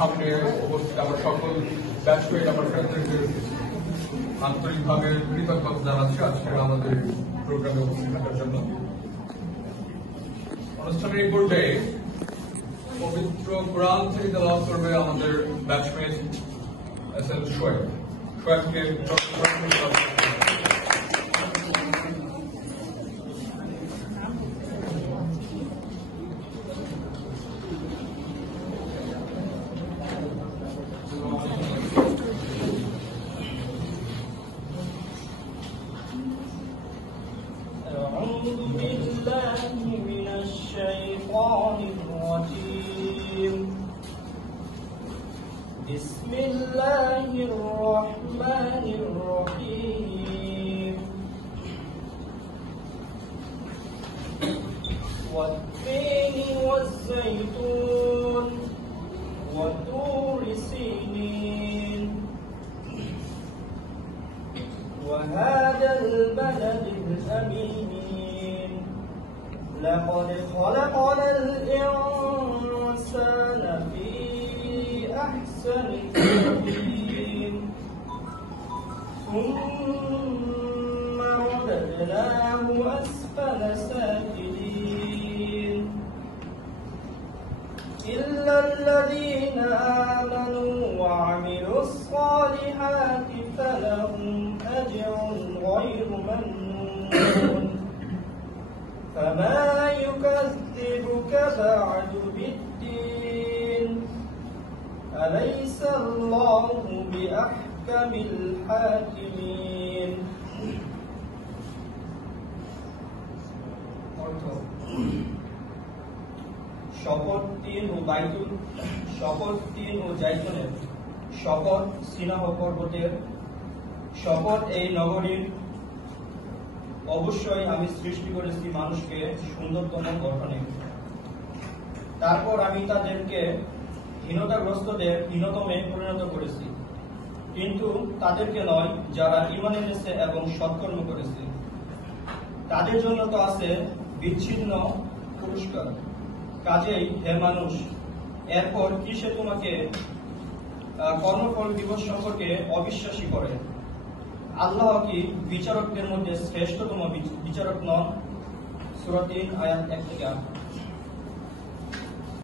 সামনে উপস্থিত আমার সকল ব্যাচমেট, আমার ফ্রেন্ডদেরকে আন্তরিকভাবে কৃতজ্ঞতা জানাচ্ছি আজকের আমাদের প্রোগ্রামে উপস্থিত থাকার জন্য। অনুষ্ঠানের এই পর্যায়ে পবিত্র কোরআন থেকে তেলাওয়াত করবে আমাদের ব্যাচমেট এসএম শোয়েব। শোয়েবকে أعوذ بالله من الشيطان الرجيم. بسم الله الرحمن الرحيم. والتين والزيتون وطور سينين وهذا البلد الأمين. لقد خلقنا الإنسان في أحسن تقويم ثم رددناه أسفل سافلين إلا الذين آمنوا وعملوا الصالحات فلهم أجر غير ممنون. فما يكذبك بعد بالدين أليس الله بأحكم الحاكمين. শপথ তিন ও জাইতুনের, শপথ সিনাহ পর্বতের, শপথ এই নগরীর। অবশ্যই আমি সৃষ্টি করেছি মানুষকে সুন্দরতম গঠনে। তারপর আমি তাদেরকে হীনতাগ্রস্তদের হীনতমে পরিণত করেছি, কিন্তু তাদেরকে নয় যারা ঈমান এনেছে এবং সৎকর্ম করেছে। তাদের জন্য তো আছে বিচ্ছিন্ন পুরস্কার। কাজেই হে মানুষ, এরপর কি সে তোমাকে কর্মফল দিবস সম্পর্কে অবিশ্বাসী করে? আল্লাহ কি বিচারকদের মধ্যে শ্রেষ্ঠতম বিচারক নন? সূরা 3 আয়াত 1 থেকে 8।